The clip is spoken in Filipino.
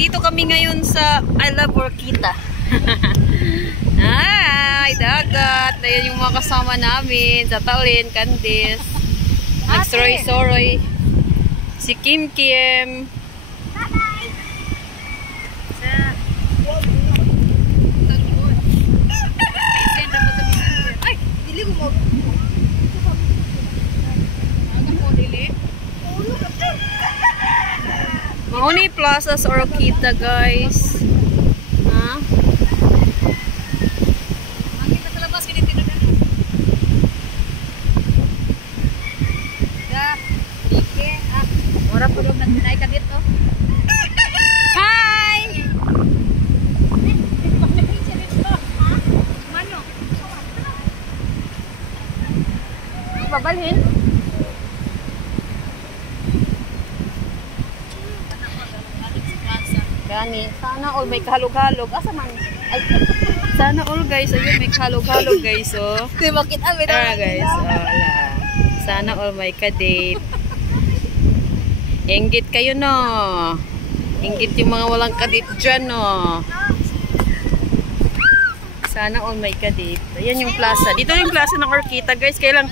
Nandito kami ngayon sa I Love Orquita. Ay, dagat. Ayan yung mga kasama namin. Sa Talin, Candice. Nag-soroy-soroy. Si Kim Kim. Ay, dili ko mo. Mahuni Plaza sa Orquita, guys. Ha? Mangita sa labas, kinitino na. Ike, wala po doon nagdinay ka dito. Hi! Mano? Babalhin? Gani, sana all may kahalog-halog. Asa man? Ay, sana all guys, ayun may kahalog-halog guys, oh. Di makita mo na guys, oh, wala. Sana all may ka-date. Inggit kayo, no. Inggit yung mga walang ka-date dyan, no. Sana all may ka-date. Ayan yung plaza. Dito yung plaza ng Orquita, guys. Kaya lang